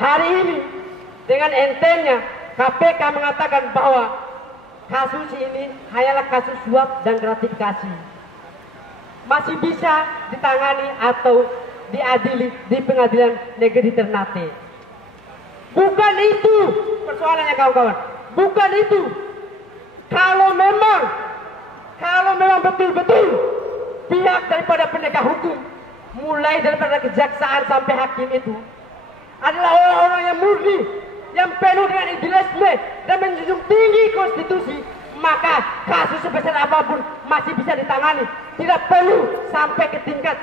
Hari ini dengan entengnya KPK mengatakan bahwa kasus ini hanyalah kasus suap dan gratifikasi, masih bisa ditangani atau diadili di pengadilan negeri Ternate. Bukan itu persoalannya kawan-kawan, bukan itu. Kalau memang betul-betul pihak daripada penegak hukum, mulai daripada kejaksaan sampai hakim itu adalah orang-orang yang murni, yang penuh dengan idealisme dan menjunjung tinggi konstitusi, maka kasus sebesar apapun masih bisa ditangani, tidak perlu sampai ke tingkat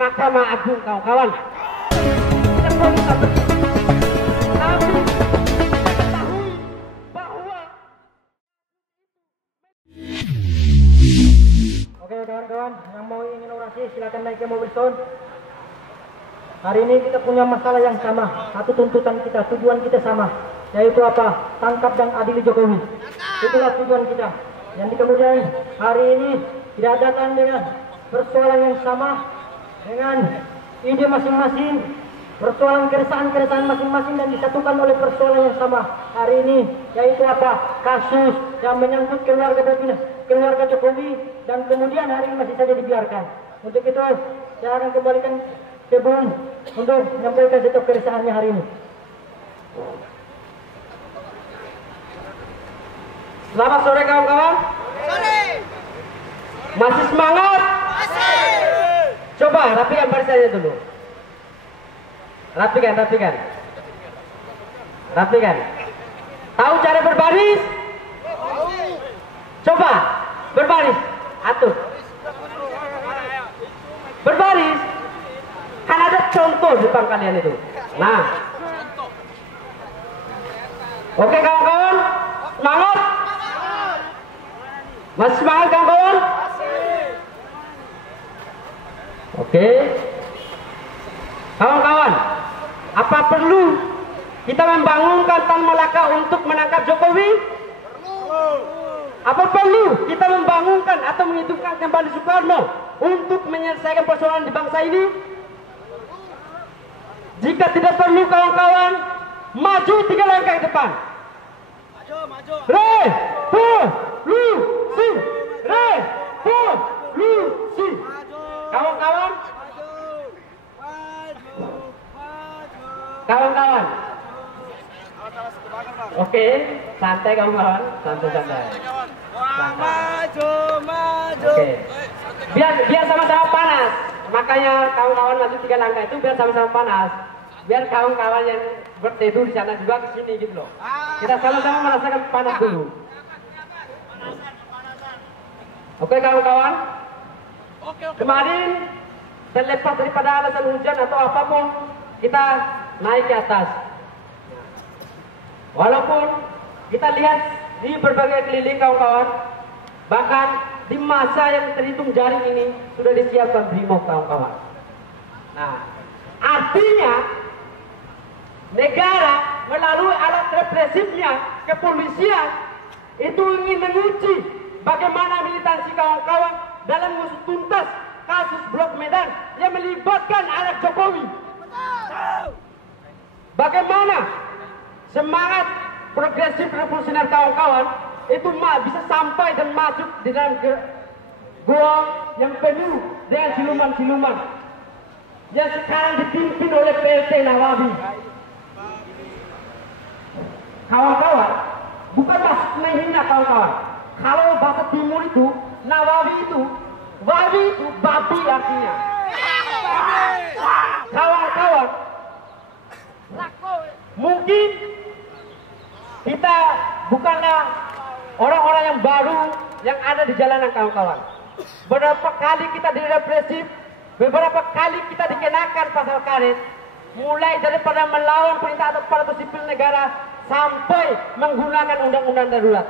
Mahkamah Agung kawan-kawan. Tidak perlu sampai. Tapi ketahui bahwa oke kawan-kawan, yang mau ingin orasi silakan naik ke mobil sound. Hari ini kita punya masalah yang sama, satu tuntutan kita, tujuan kita sama, yaitu apa? Tangkap dan adili Jokowi. Itulah tujuan kita. Yang kemudian hari ini tidak datang dengan persoalan yang sama, dengan ide masing-masing, persoalan keresahan masing-masing dan disatukan oleh persoalan yang sama hari ini, yaitu apa? Kasus yang menyangkut keluarga Jokowi dan kemudian hari ini masih saja dibiarkan. Untuk itu saya akan kembalikan ke Bung untuk menyampaikan setiap keresahannya hari ini. Selamat sore kawan-kawan. Sore. Masih semangat? Masih. Coba rapikan barisannya dulu. Rapikan. Tahu cara berbaris? Coba berbaris, atur. Berbaris. Kan ada contoh di depan kalian itu. Nah. Oke kawan-kawan, semangat? Masih semangat kawan-kawan? Oke. Kawan-kawan, apa perlu kita membangunkan Tan Malaka untuk menangkap Jokowi? Apa perlu kita membangunkan atau menghidupkan kembali Soekarno untuk menyelesaikan persoalan di bangsa ini? Jika tidak perlu kawan-kawan, maju 3 langkah ke depan. Maju. Revolusi. Revolusi. Kawan-kawan. Kawan-kawan. Oke, santai kawan-kawan, santai. Maju. Oke. Biar sama-sama panas. Makanya kawan-kawan maju 3 langkah itu biar sama-sama panas. Biar kawan-kawan yang berteduh di sana juga ke sini gitu loh. Kita sama-sama merasakan panas dulu. Oke kawan-kawan. Kemarin terlepas daripada alasan hujan atau apapun, kita naik ke atas. Walaupun kita lihat di berbagai keliling kawan-kawan, bahkan di masa yang terhitung jari ini sudah disiapkan BRIMOB kawan-kawan. Nah, artinya negara melalui alat represifnya, kepolisian, itu ingin menguji bagaimana militansi kawan-kawan dalam mengusut tuntas kasus Blok Medan yang melibatkan anak Jokowi. Bagaimana semangat progresif revolusioner kawan-kawan itu bisa sampai dan masuk di dalam gua yang penuh dengan siluman-siluman yang sekarang dipimpin oleh PLT Nawawi. Kawan-kawan, bukanlah menghina kawan-kawan. Kalau bahasa timur itu, Nawawi itu, Wawi itu babi artinya. Kawan-kawan, mungkin kita bukanlah orang-orang yang baru yang ada di jalanan kawan-kawan. Beberapa kali kita direpresif, beberapa kali kita dikenakan pasal karet, mulai daripada melawan perintah atau aparatur sipil negara sampai menggunakan undang-undang darurat.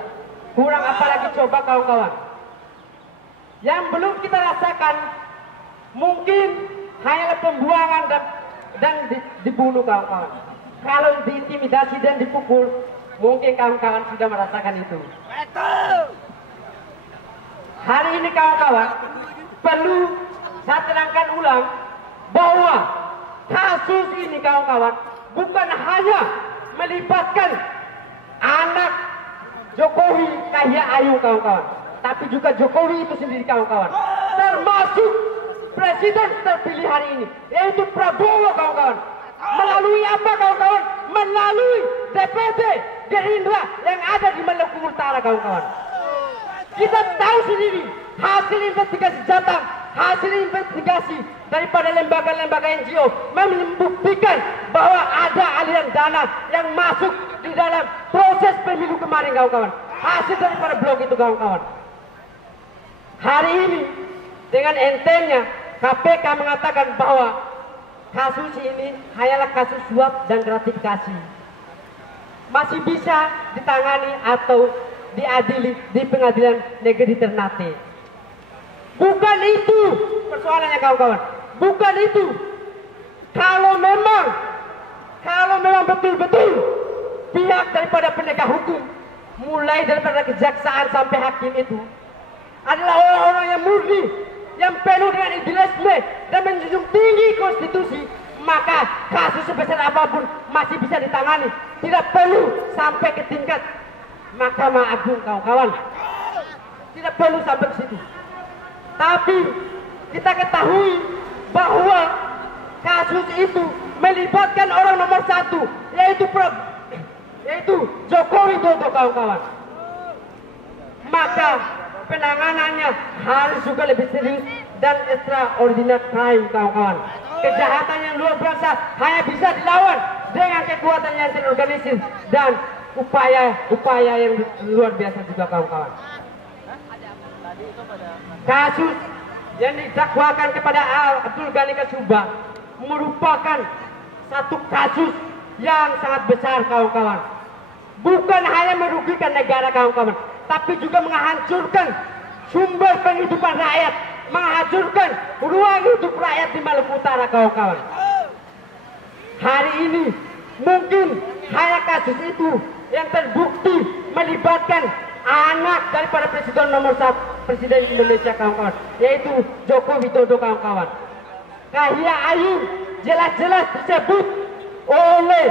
Kurang apa lagi coba kawan-kawan. Yang belum kita rasakan mungkin hanyalah pembuangan dan dibunuh kawan-kawan. Kalau diintimidasi dan dipukul, mungkin kawan-kawan sudah merasakan itu. Hari ini kawan-kawan perlu saya terangkan ulang bahwa kasus ini kawan-kawan bukan hanya melibatkan anak Jokowi Kahiyang kawan-kawan, tapi juga Jokowi itu sendiri kawan-kawan, termasuk presiden terpilih hari ini, yaitu Prabowo kawan-kawan. Melalui apa kawan-kawan? Melalui DPD Gerindra yang ada di Maluku Utara kawan-kawan. Kita tahu sendiri hasil investigasi Jateng, hasil investigasi daripada lembaga-lembaga NGO membuktikan bahwa ada aliran dana yang masuk di dalam proses pemilu kemarin kawan-kawan. Hasil daripada blog itu kawan-kawan. Hari ini dengan entengnya KPK mengatakan bahwa kasus ini hanyalah kasus suap dan gratifikasi, masih bisa ditangani atau diadili di pengadilan negeri Ternate. Bukan itu persoalannya kawan-kawan. Bukan itu. Kalau memang betul-betul pihak daripada penegak hukum, mulai daripada kejaksaan sampai hakim itu adalah orang-orang yang murni, yang penuh dengan idealisme dan menjunjung tinggi konstitusi, maka kasus sebesar apapun masih bisa ditangani. Tidak perlu sampai ke tingkat Mahkamah Agung kawan-kawan. Tidak perlu sampai ke situ. Tapi kita ketahui bahwa kasus itu melibatkan orang nomor satu, yaitu Joko Widodo kawan-kawan. Maka penanganannya harus juga lebih serius dan extraordinary crime kawan-kawan. Kejahatan yang luar biasa hanya bisa dilawan dengan kekuatan yang terorganisir dan upaya yang luar biasa juga kawan-kawan. Kasus yang didakwakan kepada Abdul Ghani Kasubah merupakan satu kasus yang sangat besar kawan-kawan. Bukan hanya merugikan negara kawan-kawan, tapi juga menghancurkan sumber penghidupan rakyat, menghancurkan ruang hidup rakyat di Maluku Utara kawan-kawan. Hari ini mungkin hanya kasus itu yang terbukti melibatkan anak daripada presiden nomor 1 presiden Indonesia kawan-kawan, yaitu Joko Widodo kawan-kawan. Kahiyang jelas-jelas disebut oleh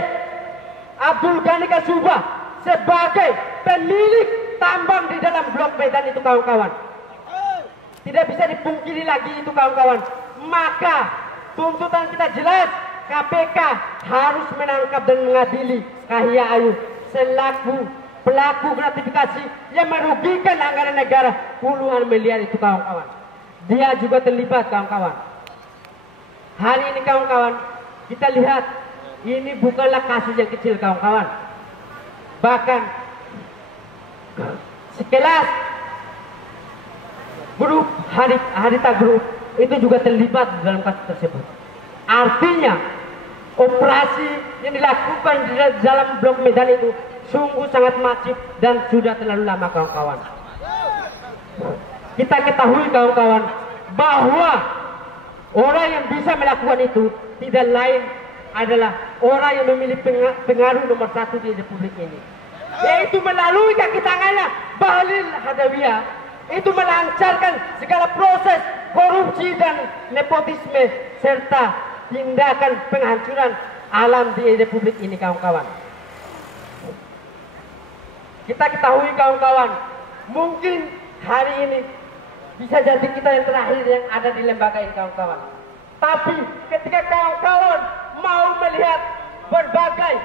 Abdul Ghani Kasubah sebagai pemilik tambang di dalam blok Medan itu kawan-kawan. Tidak bisa dipungkiri lagi itu kawan-kawan. Maka tuntutan kita jelas, KPK harus menangkap dan mengadili Kahiyang selaku pelaku gratifikasi yang merugikan anggaran negara puluhan miliar itu kawan-kawan. Dia juga terlibat kawan-kawan. Hari ini kawan-kawan, kita lihat ini bukanlah kasus yang kecil kawan-kawan. Bahkan sekelas grup Harita Group itu juga terlibat dalam kasus tersebut. Artinya operasi yang dilakukan di dalam blok Medan itu sungguh sangat masif dan sudah terlalu lama kawan-kawan. Kita ketahui kawan-kawan bahwa orang yang bisa melakukan itu tidak lain adalah orang yang memiliki pengaruh nomor 1 di Republik ini, yaitu melalui kaki tangannya Bahlil Lahadalia itu melancarkan segala proses korupsi dan nepotisme serta tindakan penghancuran alam di Republik ini kawan-kawan. Kita ketahui kawan-kawan, mungkin hari ini bisa jadi kita yang terakhir yang ada di lembaga ini kawan-kawan. Tapi ketika kawan-kawan mau melihat berbagai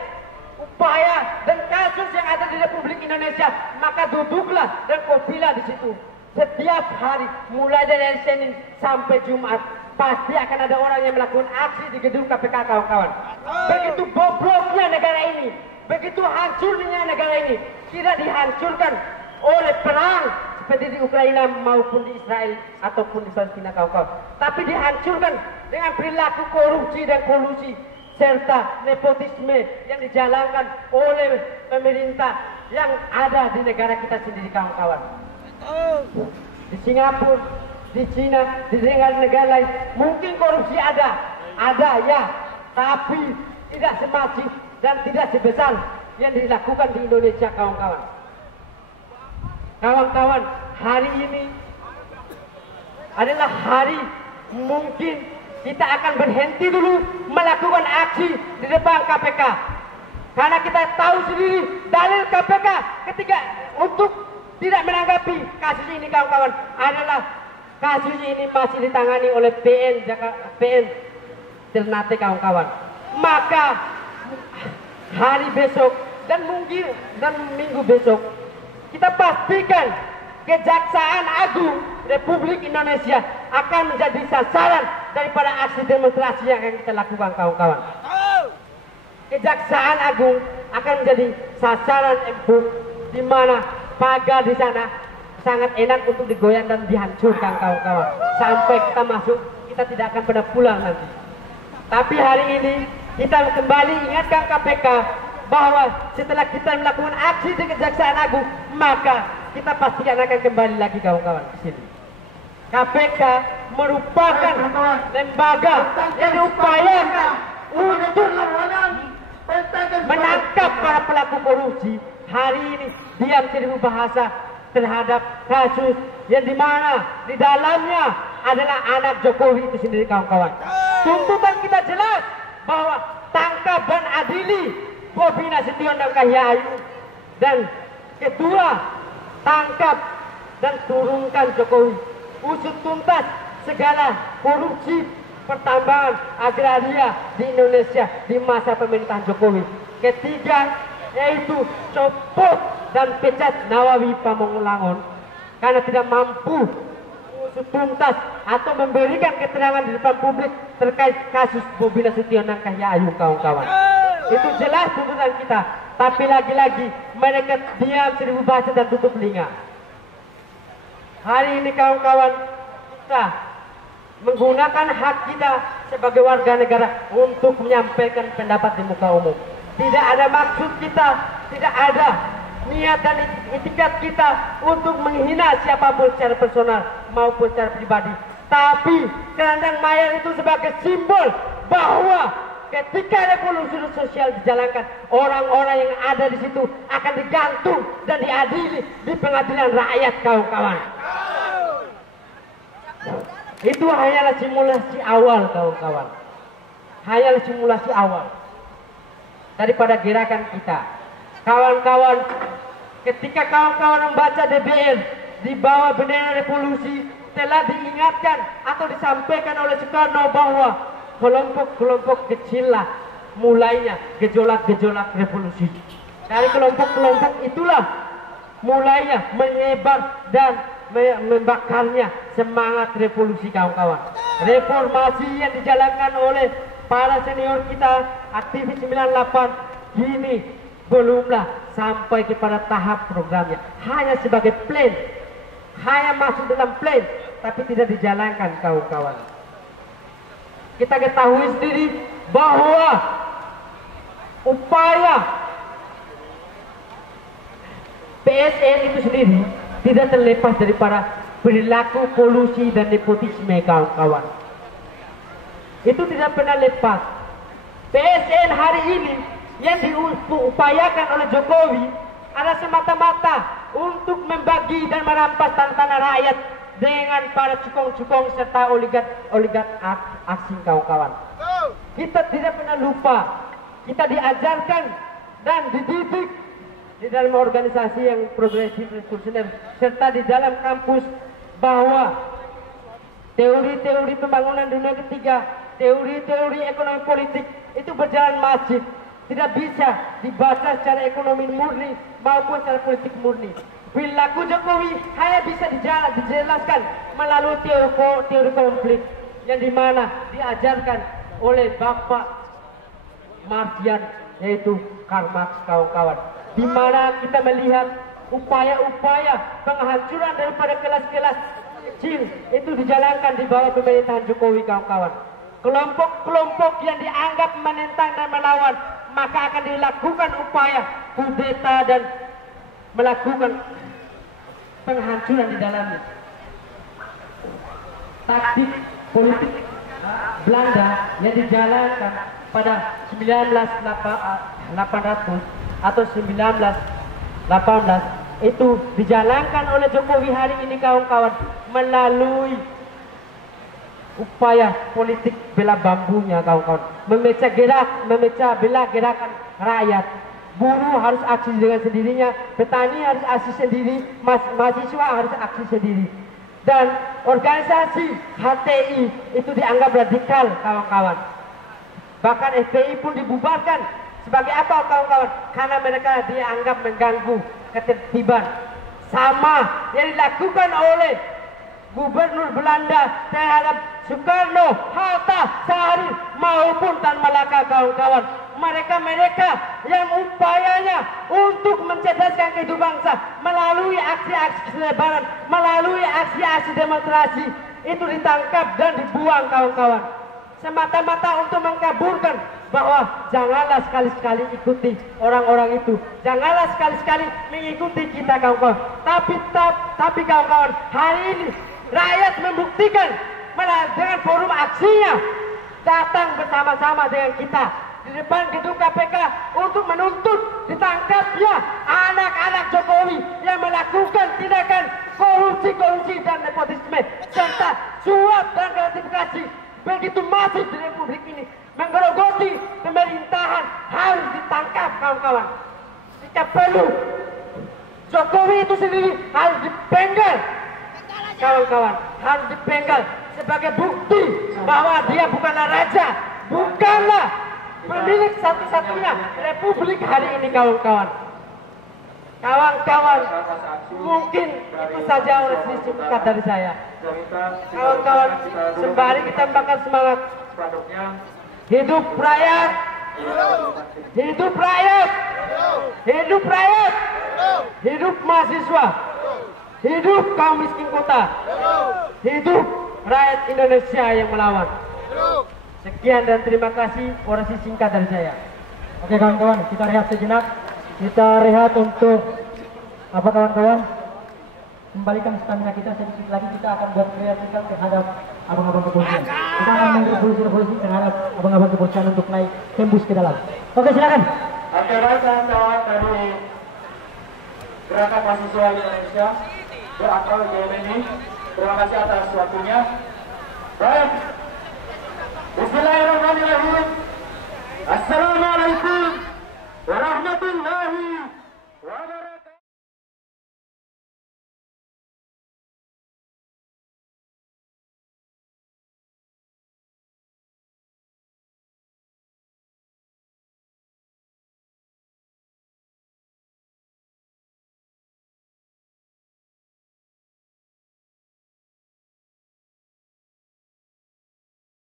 upaya dan kasus yang ada di Republik Indonesia, maka duduklah dan kopilah di situ. Setiap hari, mulai dari hari Senin sampai Jumat, pasti akan ada orang yang melakukan aksi di gedung KPK kawan-kawan. Begitu bobroknya negara ini, begitu hancurnya negara ini, tidak dihancurkan oleh perang seperti di Ukraina maupun di Israel ataupun di Palestina kawan-kawan, tapi dihancurkan dengan perilaku korupsi dan kolusi serta nepotisme yang dijalankan oleh pemerintah yang ada di negara kita sendiri kawan-kawan. Di Singapura, di Cina, di negara lain mungkin korupsi ada ya, tapi tidak semasif dan tidak sebesar yang dilakukan di Indonesia kawan-kawan. Kawan-kawan, hari ini adalah hari mungkin kita akan berhenti dulu melakukan aksi di depan KPK. Karena kita tahu sendiri dalil KPK ketika untuk tidak menanggapi kasus ini kawan-kawan adalah kasus ini masih ditangani oleh PN Ternate kawan-kawan. Maka hari besok dan minggu besok kita pastikan Kejaksaan Agung Republik Indonesia akan menjadi sasaran daripada aksi demonstrasi yang akan kita lakukan kawan-kawan. Kejaksaan Agung akan menjadi sasaran empuk di mana pagar di sana sangat enak untuk digoyang dan dihancurkan kawan-kawan. Sampai kita masuk, kita tidak akan pernah pulang nanti. Tapi hari ini kita kembali ingatkan KPK bahwa setelah kita melakukan aksi di Kejaksaan Agung, maka kita pastikan akan kembali lagi kawan-kawan ke sini. KPK merupakan lembaga yang diupayakan untuk menangkap para pelaku korupsi. Hari ini diam tidak bahasa terhadap kasus yang dimana di dalamnya adalah anak Jokowi itu sendiri kawan-kawan. Tuntutan kita jelas bahwa tangkap dan adili Bobi Nasution dan Kahiyang, dan kedua tangkap dan turunkan Jokowi, usut tuntas segala korupsi pertambangan agraria di Indonesia di masa pemerintahan Jokowi. Ketiga yaitu copot dan pecat Nawawi Pamulangon karena tidak mampu usut tuntas atau memberikan keterangan di depan publik terkait kasus Bobi Nasution dan Kahiyang kawan-kawan. Itu jelas tuntutan kita. Tapi lagi-lagi mereka diam seribu bahasa dan tutup telinga. Hari ini kawan-kawan kita menggunakan hak kita sebagai warga negara untuk menyampaikan pendapat di muka umum. Tidak ada maksud kita, tidak ada niat dan itikat kita untuk menghina siapapun secara personal maupun secara pribadi. Tapi kerandang mayat itu sebagai simbol bahwa ketika revolusi sosial dijalankan, orang-orang yang ada di situ akan digantung dan diadili di pengadilan rakyat kawan-kawan. Itu hanyalah simulasi awal kawan-kawan. Hanyalah simulasi awal daripada gerakan kita. Kawan-kawan, ketika kawan-kawan membaca DBR di bawah bendera revolusi, telah diingatkan atau disampaikan oleh Soekarno bahwa kelompok-kelompok kecil lah mulainya gejolak-gejolak revolusi. Dari kelompok-kelompok itulah mulainya menyebar dan membakarnya semangat revolusi kawan-kawan. Reformasi yang dijalankan oleh para senior kita aktivis 98 kini belumlah sampai kepada tahap programnya. Hanya sebagai plan, hanya masuk dalam plan tapi tidak dijalankan kawan-kawan. Kita ketahui sendiri bahwa upaya PSN itu sendiri tidak terlepas daripada perilaku kolusi dan nepotisme kawan-kawan. Itu tidak pernah lepas. PSN hari ini yang diupayakan oleh Jokowi adalah semata-mata untuk membagi dan merampas tanah rakyat dengan para cukong-cukong serta oligark asing kawan-kawan. Kita tidak pernah lupa, kita diajarkan dan dididik di dalam organisasi yang progresif revolusioner serta di dalam kampus bahwa teori-teori pembangunan dunia ketiga, teori-teori ekonomi politik itu berjalan masif, tidak bisa dibaca secara ekonomi murni maupun secara politik murni. Perilaku Jokowi hanya bisa dijelaskan melalui teori konflik yang dimana diajarkan oleh Bapak Marxian yaitu Karl Marx kawan-kawan. Dimana kita melihat upaya-upaya penghancuran daripada kelas-kelas kecil itu dijalankan di bawah pemerintahan Jokowi kawan-kawan. Kelompok-kelompok yang dianggap menentang dan melawan maka akan dilakukan upaya kudeta dan melakukan penghancuran di dalamnya. Taktik politik Belanda yang dijalankan pada 1918 atau 1918 itu dijalankan oleh Jokowi hari ini kawan-kawan melalui upaya politik bela bambunya kawan-kawan. Memecah belah gerakan rakyat. Buruh harus aksi dengan sendirinya, petani harus aksi sendiri, mahasiswa harus aksi sendiri. Dan organisasi HTI itu dianggap radikal kawan-kawan. Bahkan FPI pun dibubarkan. Sebagai apa kawan-kawan? Karena mereka dianggap mengganggu ketertiban. Sama yang dilakukan oleh Gubernur Belanda terhadap Soekarno, Hatta, Sahrir maupun Tan Malaka kawan-kawan. Mereka yang upayanya untuk mencerdaskan kehidupan bangsa melalui aksi-aksi selebaran, melalui aksi-aksi demonstrasi itu ditangkap dan dibuang kawan-kawan. Semata-mata untuk mengkaburkan bahwa janganlah sekali-sekali ikuti orang-orang itu, janganlah sekali-sekali mengikuti kita kawan-kawan. Tapi kawan-kawan, hari ini rakyat membuktikan dengan forum aksinya datang bersama-sama dengan kita di depan gedung KPK untuk menuntut ditangkapnya anak-anak Jokowi yang melakukan tindakan korupsi dan nepotisme serta suap dan gratifikasi begitu masif di Republik ini, menggerogoti pemerintahan. Harus ditangkap kawan-kawan. Jika perlu Jokowi itu sendiri harus dipenggal kawan-kawan, harus dipenggal sebagai bukti bahwa dia bukanlah raja, bukanlah pemilik satu-satunya Republik hari ini kawan-kawan. Kawan-kawan, mungkin itu saja orasi singkat dari saya. Kawan-kawan, sembari kita membakar semangat. Hidup rakyat, hidup rakyat, hidup rakyat, hidup mahasiswa, hidup kaum miskin kota, hidup rakyat Indonesia yang melawan. Sekian dan terima kasih, orasi singkat dari saya. Oke kawan-kawan, kita rehat sejenak. Kita rehat untuk apa kawan-kawan? Kembalikan stamina kita sedikit lagi. Kita akan buat kreativitas terhadap abang-abang kepolisian. Kita akan merevolusi terhadap abang-abang kepolisian untuk naik tembus ke dalam. Oke silakan. Oke baik kawan-kawan, dari Gerakan Mahasiswa Indonesia berakal GMI, terima kasih atas waktunya. Baik, Bismillahirrahmanirrahim.